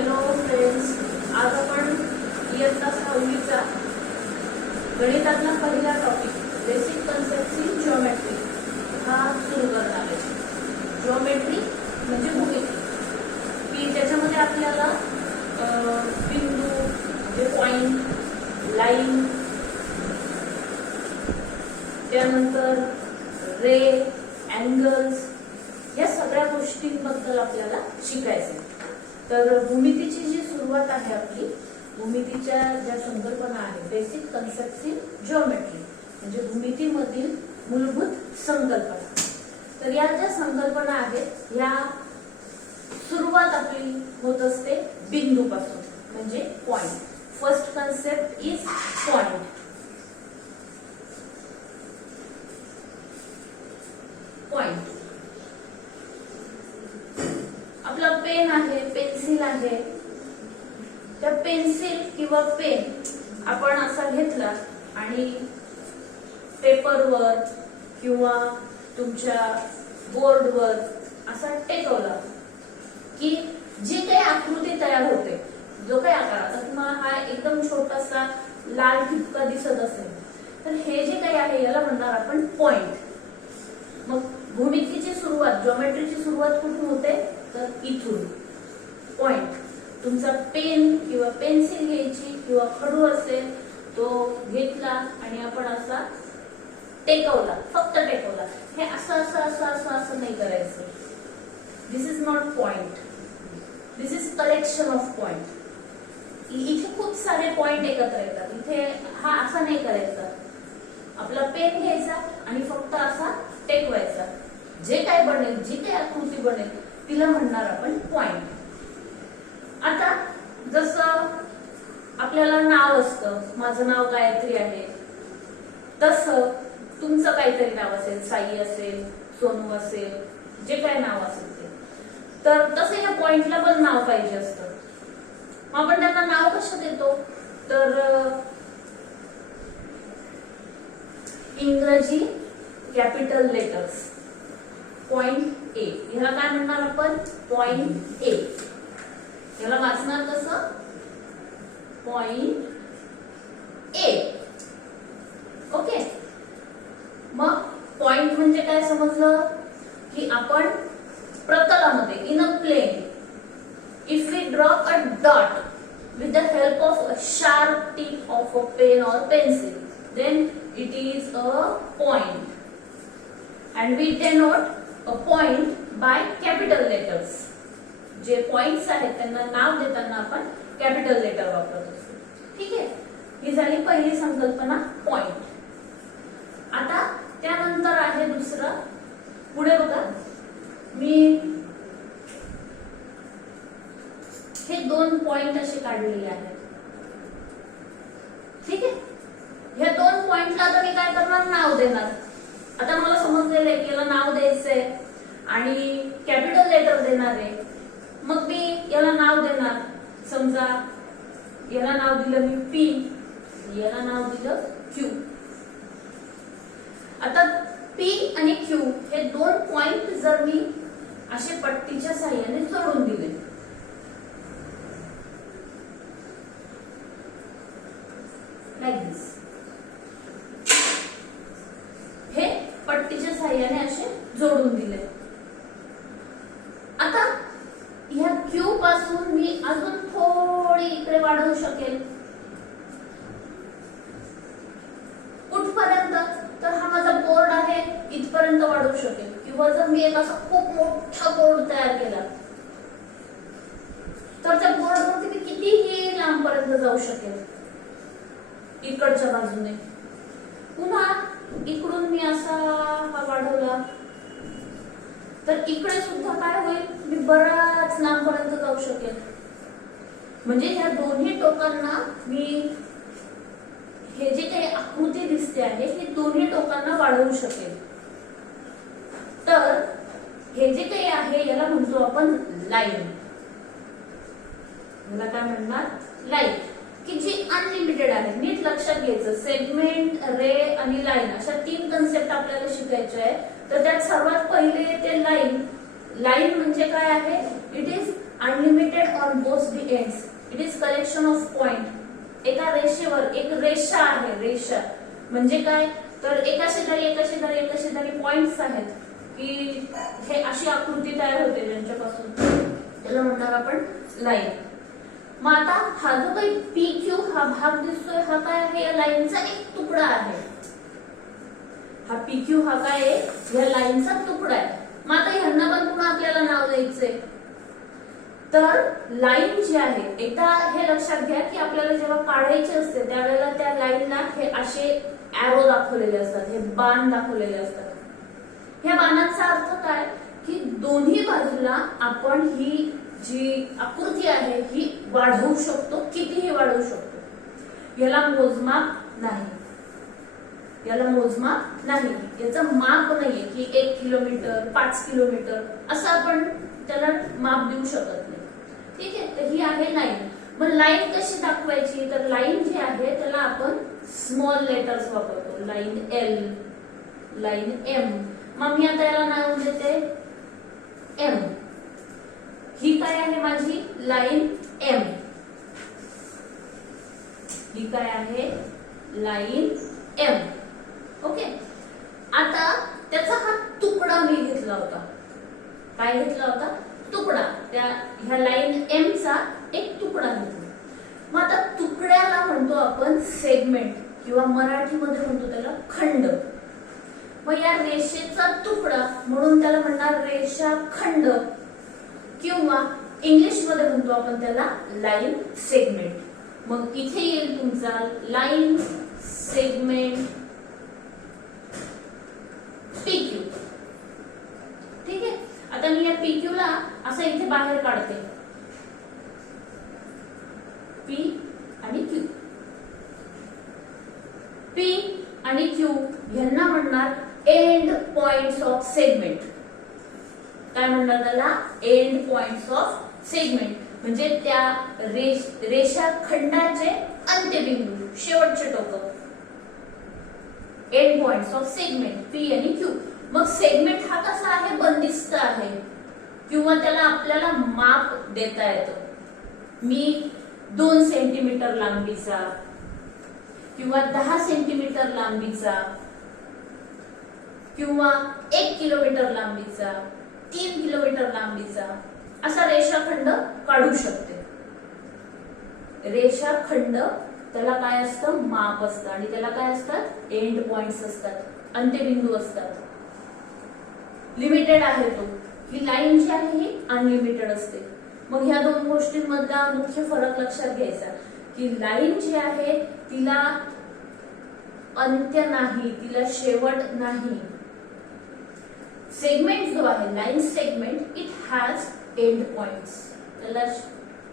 Hello friends, आज आपण इयत्ता 6वीचा गणितातला पहिला topic basic concept in geometry हा सुरू करणार आहे. जिओमेट्री म्हणजे भूमिती, की त्याच्यामध्ये आपल्याला बिंदू म्हणजे पॉइंट, लाईन, त्यानंतर रे, अँगल्स या सगळ्या गोष्टींबद्दल आपल्याला शिकायचं. तर भूमितीची जी सुरुवात आहे आपली, भूमितीच्या ज्या संकल्पना आहेत, बेसिक कन्सेप्ट इन जिओमेट्री म्हणजे भूमितीमधील मूलभूत संकल्पना. तर या ज्या संकल्पना आहेत या सुरुवात आपली होत असते बिंदूपासून म्हणजे point. First concept is point. Point आपला पेन आहे, पेन्सिल आहे. त्या पेन्सिल किंवा पेन आपण असा घेतला आणि पेपरवर किंवा तुमच्या बोर्डवर असा टेकवला की जी काही आकृती तयार होते, जो काही आकार, आता तुम्हाला हा एकदम छोटासा लाल ठिपका दिसत असेल तर हे जे काही आहे याला म्हणणार आपण पॉइंट. मग भूमितीची सुरुवात, जिओमेट्रीची सुरुवात कुठून होते तर इथून. पॉइंट तुमचा पेन किंवा पेन्सिल घ्यायची किंवा खडू असेल तो घेतला आणि आपण असा टेकवला, फक्त टेकवला. हे असं असं असं असं असं नाही करायचं. This is not point, this is collection of point. इथे खूप सारे पॉइंट एकत्र येतात. इथे हा असा नाही करायचा. आपला पेन घ्यायचा आणि फक्त असा टेकवायचा. जे काय बनेल, जी काही आकृती बनेल तिला म्हणणार आपण पॉइंट. आता जसं आपल्याला नाव असतं, माझं नाव गायत्री आहे, तसं तुमचं काहीतरी नाव असेल, साई असेल, सोनू असेल, जे काय नाव असेल ते. तर तसं या पॉइंटला पण नाव पाहिजे असतं. मग आपण त्यांना नाव कसं देतो तर इंग्रजी कॅपिटल लेटर्स. पॉइंट ए ह्याला काय म्हणणार आपण? Point A. याला वाचणार कसं? Point A. ओके. मग पॉइंट म्हणजे काय समजलं की आपण प्रतलामध्ये in a plane, if we draw a dot with the help of a sharp tip of a pen or pencil, then it is a point, and we denote a point by capital letters. जे points आहेत त्यांना नाव देताना आपण capital letter वापरत असतो. ठीक आहे. ही झाली पहिली संकल्पना पॉइंट. आता त्यानंतर आहे दुसरं. पुढे बघा, मी हे दोन पॉइंट असे काढलेले आहेत. ठीक आहे. ह्या दोन पॉइंटला आता मी काय करणार? नाव देणार. आता मला समजलेलं आहे की याला नाव द्यायचंय आणि कॅपिटल लेटर देणार आहे. मग मी याला नाव देणार. समजा याला नाव दिलं मी पी, याला नाव दिलं क्यू. आता पी आणि क्यू हे दोन पॉइंट जर मी असे पट्टीच्या साहाय्याने जोडून दिले, लाईक दिस, हे पट्टीच्या साहाय्याने असे जोडून दिले. आता ह्या क्यू पासून मी अजून थोडी इकडे वाढवू शकेल. कुठपर्यंत तर हा माझा बोर्ड आहे इथपर्यंत वाढवू शकेल. किंवा जर मी एक असा खूप मोठा बोर्ड तयार केला तर त्या बोर्डवरती मी कितीही लांबपर्यंत जाऊ शकेल इकडच्या बाजूने. पुन्हा इकडून मी असा हा वाढवला तर इकडे सुद्धा काय होईल, मी बराच लांबपर्यंत जाऊ शकेल. म्हणजे ह्या दोन्ही टोकांना मी, हे जे काही आकृती दिसते आहे ही दोन्ही टोकांना वाढवू शकेल. तर हे जे काही आहे याला म्हणतो आपण लाईन. याला काय म्हणणार? लाईन. की जी अनलिमिटेड आहे. नीट लक्षात घ्यायचं, सेगमेंट, रे आणि लाईन अशा तीन कन्सेप्ट आपल्याला शिकायचे आहे. तर त्यात सर्वात पहिले येते लाईन. लाईन म्हणजे काय आहे? It is unlimited on both the ends. It is collection of point. एका रेषेवर एक रेषा आहे. रेषा म्हणजे काय तर एका शेजारी पॉइंट्स आहेत की हे अशी आकृती तयार होते ज्यांच्यापासून त्याला म्हणणार आपण लाईन. मग आता हा जो काही PQ हा भाग दिसतोय हा काय आहे या लाईनचा एक तुकडा आहे. हा PQ हा काय आहे या लाईनचा तुकडा आहे. मग आता ह्यांना पण पुन्हा आपल्याला नाव द्यायचंय. तर लाईन जी आहे एकदा हे लक्षात घ्या की आपल्याला जेव्हा काढायचे असते त्यावेळेला त्या लाईनला हे असे एरो दाखवलेले असतात. हे बाण दाखवलेले असतात. ह्या बाणांचा अर्थ काय की दोन्ही बाजूला आपण ही जी आकृती आहे ही वाढवू शकतो. कितीही वाढवू शकतो. याला मोजमाप नाही. याचं माप नाहीये की 1 किलोमीटर 5 किलोमीटर असं आपण त्याला माप देऊ शकत नाही. ठीक आहे. तर ही आहे लाईन. मग लाईन कशी दाखवायची तर लाईन जी आहे त्याला आपण स्मॉल लेटर्स वापरतो. Line L, line M. मग मी आता याला नाव देते M. ही काय आहे माझी लाईन M. ही काय आहे लाईन M. ओके. आता त्याचा हा तुकडा मी घेतला होता. काय घेतला होता तुकडा. ह्या लाईन M चा एक तुकडा घेतला. मग आता तुकड्याला म्हणतो आपण सेगमेंट किंवा मराठीमध्ये म्हणतो त्याला खंड. मग या रेषेचा तुकडा म्हणून त्याला म्हणणार रेषाखंड किंवा इंग्लिश मध्ये म्हणतो आपण त्याला लाईन सेगमेंट. मग इथे येईल तुमचा लाईन सेगमेंट PQ. ठीक आहे. आता मी या PQ ला असं इथे बाहेर काढते. P आणि Q. P आणि Q यांना म्हणणार एंड पॉइंट्स ऑफ सेगमेंट. काय म्हणणार त्याला एंड पॉइंट्स ऑफ सेगमेंट म्हणजे त्या रेषाखंडाचे अंत्यबिंदू शेवटचे टोक. End points of segment P आणि Q. मग सेगमेंट हा कसा आहे बंदिस्त आहे किंवा त्याला आपल्याला माप देता येतं. मी 2 सेंटीमीटर लांबीचा किंवा 10 सेंटीमीटर लांबीचा किंवा 1 किलोमीटर लांबीचा 3 किलोमीटर लांबीचा असा रेषाखंड काढू शकते. रेषाखंड त्याला काय असतं माप असतं आणि त्याला काय असतात एंड पॉइंट्स असतात. अंत्यबिंदू असतात. लिमिटेड आहे तो. ही लाईन जी आहे ही अनलिमिटेड असते. मग ह्या दोन गोष्टींमधला मुख्य फरक लक्षात घ्यायचा की लाईन जी आहे तिला अंत्य नाही. तिला शेवट नाही. सेगमेंट जो आहे line segment it has end points. त्याला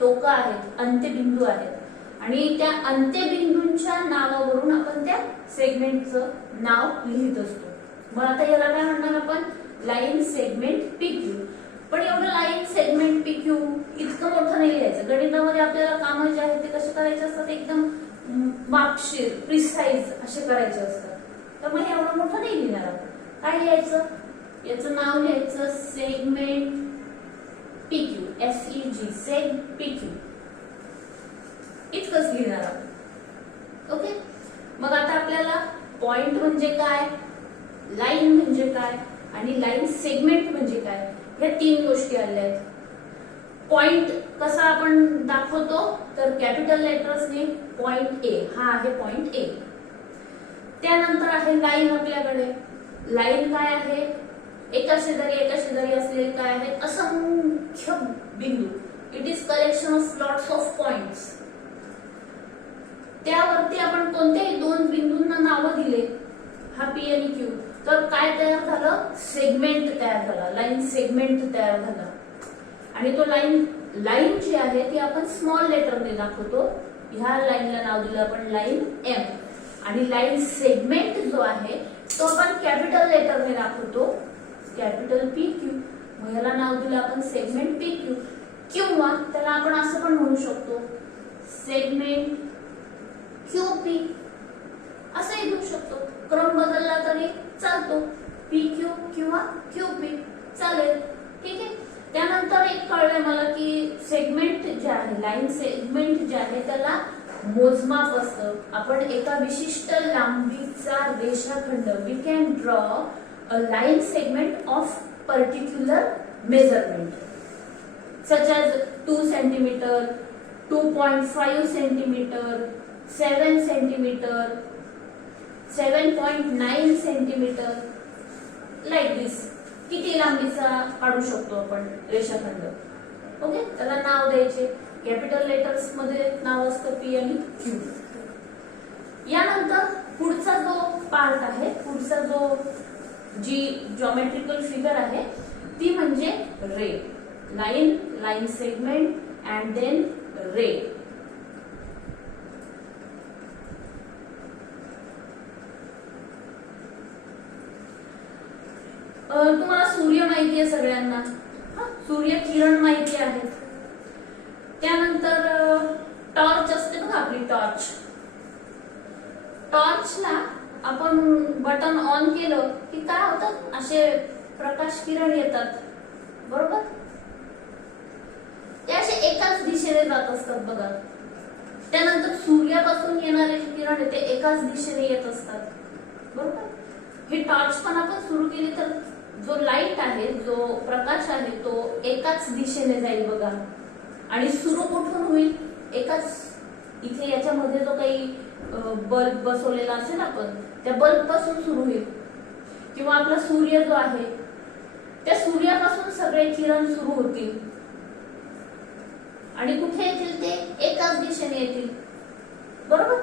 टोका आहेत अंत्यबिंदू आहेत आणि त्या अंत्यबिंदूंच्या नावावरून आपण त्या सेगमेंटचं नाव लिहित असतो. मग आता याला काय म्हणणार आपण लाईन सेगमेंट PQ. पण एवढं लाईन सेगमेंट PQ इतकं मोठं नाही लिहायचं. गणितामध्ये आपल्याला कामं जे आहेत ते कसे करायचे असतात एकदम मापशीर प्रिसाइज असे करायचे असतात. तर मग एवढं मोठं नाही लिहिणार आपण. काय लिहायचं याचं नाव लिहायचं सेगमेंट PQ. SEG सेग PQ इतकंच लिहिणार आपण. ओके. मग आता आपल्याला पॉइंट म्हणजे काय लाईन म्हणजे काय आणि लाईन सेगमेंट म्हणजे काय या 3 गोष्टी आल्या आहेत. पॉइंट कसा आपण दाखवतो तर कॅपिटल लेटर्सने पॉइंट A हा आहे पॉइंट A. त्यानंतर आहे लाईन. आपल्याकडे लाईन काय आहे एका शेजारी असलेले काय आहे असंख्य बिंदू. It is collection of lots of points. त्यावरती आपण कोणत्याही 2 बिंदूंना नावं दिले हा P आणि Q तर काय तयार झालं सेगमेंट तयार झाला. लाईन सेगमेंट तयार झाला. आणि तो लाईन जी आहे ती आपण स्मॉल लेटरने दाखवतो. ह्या लाईनला नाव दिलं आपण लाईन M. आणि लाईन सेगमेंट जो आहे तो आपण कॅपिटल लेटरने दाखवतो कॅपिटल PQ. मग याला नाव दिलं आपण सेगमेंट PQ किंवा त्याला आपण असं पण म्हणू शकतो सेगमेंट QP असंही घेऊ शकतो. क्रम बदलला तरी चालतो. PQ किंवा QP चालेल. ठीक आहे. त्यानंतर एक कळलंय मला की सेगमेंट जे आहे, लाईन सेगमेंट जे आहे त्याला मोजमाप असतं. आपण एका विशिष्ट लांबीचा रेषाखंड, we can draw a line segment of particular measurement such as 2 centimeter, 2.5 centimeter, 7 centimeter, 7.9 centimeter, like this. किती लांबीचा काढू शकतो आपण रेषाखंड. ओके, त्याला नाव द्यायचे. कॅपिटल लेटर्स मध्ये नाव असतं पी आणि क्यू. यानंतर पुढचा जो पार्ट आहे, पुढचा जो जी जॉमेट्रिकल फिगर आहे ती म्हणजे ray. Line, line segment and then ray. तुम्हाला सूर्य माहिती आहे सगळ्यांना, सूर्य किरण माहिती आहे. त्यानंतर टॉर्च असते बघा आपली टॉर्च. टॉर्चला आपण बटन ऑन केलं की काय होतं, असे प्रकाश किरण येतात बरोबर. ते असे एकाच दिशेने जात असतात बघा. त्यानंतर सूर्यापासून येणारे किरण ते एकाच दिशेने येत असतात बरोबर. ही टॉर्च पण आपण सुरू केली तर जो लाईट आहे, जो प्रकाश आहे तो एकाच दिशेने जाईल बघा. आणि सुरू कुठून होईल, एकाच इथे याच्यामध्ये जो काही बल्ब बसवलेला असेल आपण त्या बल्ब पासून सुरू होईल. किंवा आपला सूर्य जो आहे त्या सूर्यापासून सगळे किरण सुरू होतील आणि कुठे येतील, ते एकाच दिशेने येतील बरोबर.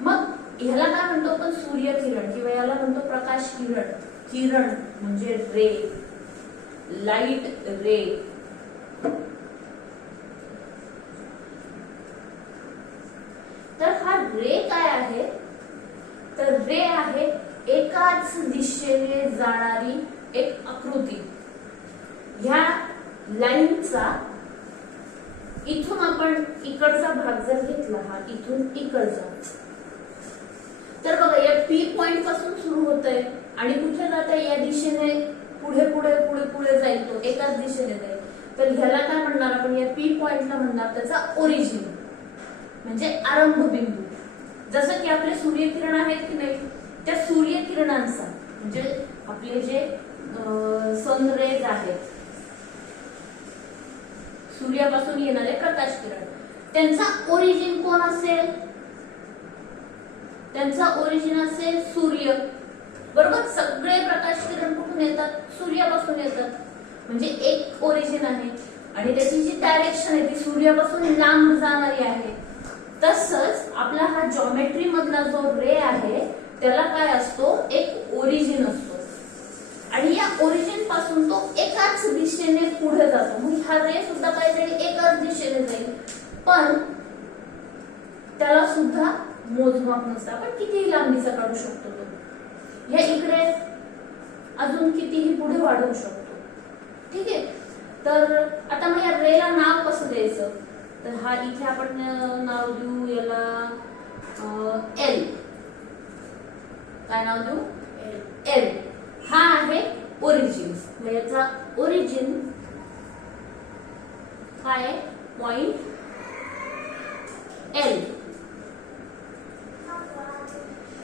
मग ह्याला काय म्हणतो आपण, सूर्य किरण किंवा याला म्हणतो प्रकाश किरण. किरण म्हणजे रे, लाईट रे. तर हा रे काय आहे, तर रे आहे एकाच दिशेने जाणारी एक आकृती. ह्या लाईनचा इथून आपण इकडचा भाग जर घेतला, हा इथून इकडचा, तर बघा या पी पॉइंट पासून सुरू होत आहे आणि कुठे जात आहे, या दिशेने पुढे पुढे पुढे पुढे जाईल, तो एकाच दिशेने जाईल. तर ह्याला काय म्हणणार आपण, या पी पॉइंटला म्हणणार त्याचा ओरिजिन म्हणजे आरंभ बिंदू. जसं की आपले सूर्यकिरण आहेत की नाही, त्या सूर्यकिरणांचा म्हणजे आपले जे सनरेज आहेत, सूर्यापासून येणारे प्रकाश किरण, त्यांचा ओरिजिन कोण असेल, त्यांचा ओरिजिन असेल सूर्य बरोबर. सगळे प्रकाश किरण कुठून येतात, सूर्यापासून येतात. म्हणजे एक ओरिजिन आहे आणि त्याची जी डायरेक्शन आहे ती सूर्यापासून लांब जाणारी आहे. तसंच आपला हा जॉमेट्री मधला जो रे आहे त्याला काय असतो, एक ओरिजिन असतो आणि या ओरिजिन पासून तो एकाच दिशेने पुढे जातो. मग हा रे सुद्धा काहीतरी एकाच दिशेने जाईल, पण त्याला सुद्धा मोजमाप नसतं. आपण कितीही लांबीचा काढू शकतो तो. या इकडे अजून कितीही पुढे वाढवू शकतो. ठीक आहे. तर आता मग या रेला नाव कसं द्यायचं, तर हा इथे आपण नाव देऊ याला एल. काय नाव देऊ, एल. हा आहे ओरिजिन. याचा ओरिजिन काय आहे, पॉइंट एल.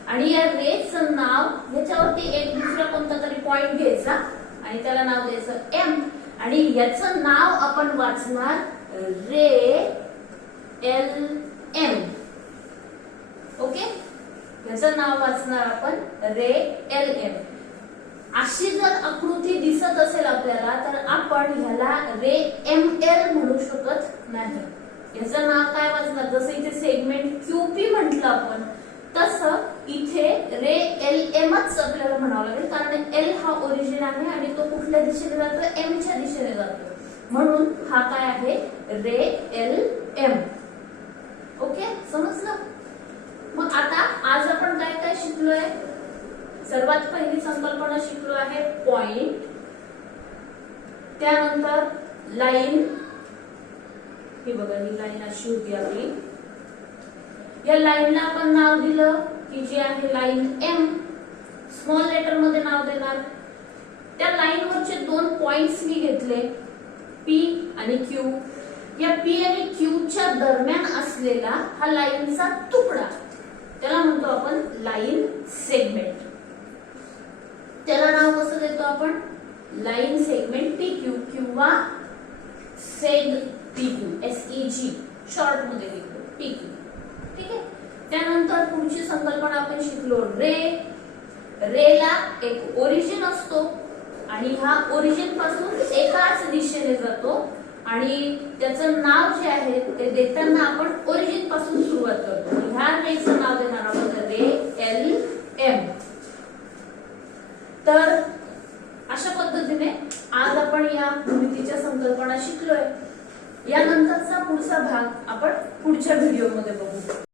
आणि या रेचं नाव, ह्याच्यावरती एक दुसरा कोणता तरी पॉइंट घ्यायचा आणि त्याला नाव द्यायचं एम. आणि याचं नाव आपण वाचणार रे एल एम. ओके, याचं नाव वाचणार आपण रे एल एम. अशी जर आकृती दिसत असेल आपल्याला तर आपण ह्याला रे एम एल म्हणू शकत नाही. याचं नाव काय वाचणार, जसं इथे सेगमेंट क्यूपी म्हटलं आपण, तसं इथे रे एल एमच आपल्याला म्हणावं लागेल. कारण एल हा ओरिजिन आहे आणि तो कुठल्या दिशेने जातो, एमच्या दिशेने जातो. म्हणून हा काय आहे, रे एल एम. ओके, समजलं. मग आता आज आपण काय काय शिकलोय, सर्वात पहिली संकल्पना शिकलो आहे पॉइंट. त्यानंतर लाईन, ही बघा ही लाईन अशी होती आपली. या लाईनला आपण नाव दिलं की जी आहे लाईन एम, स्मॉल लेटर मध्ये नाव देणार. त्या लाईनवरचे दोन पॉइंट्स मी घेतले, पी आणि क्यू, या पी आणि क्यूच्या दरम्यान असलेला हा लाईनचा तुकडा त्याला म्हणतो आपण लाईन सेगमेंट. त्याला नाव कसं देतो आपण? लाईन सेगमेंट पी क्यू किंवा सेग पी क्यू, SEG शॉर्ट मध्ये लिहितो पी क्यू. ठीक आहे. त्यानंतर पुढची संकल्पना आपण शिकलो रे. रेला एक ओरिजिन असतो आणि हा ओरिजिन पासून एकाच दिशेने जातो आणि त्याचं नाव जे आहे ते देताना आपण ओरिजिन पासून सुरुवात करतो. ह्या रेचं नाव देणार आहोत रे LM. तर अशा पद्धतीने आज आपण या भूमितीच्या संकल्पना शिकलोय. यानंतरचा पुढचा भाग आपण पुढच्या व्हिडिओमध्ये बघू.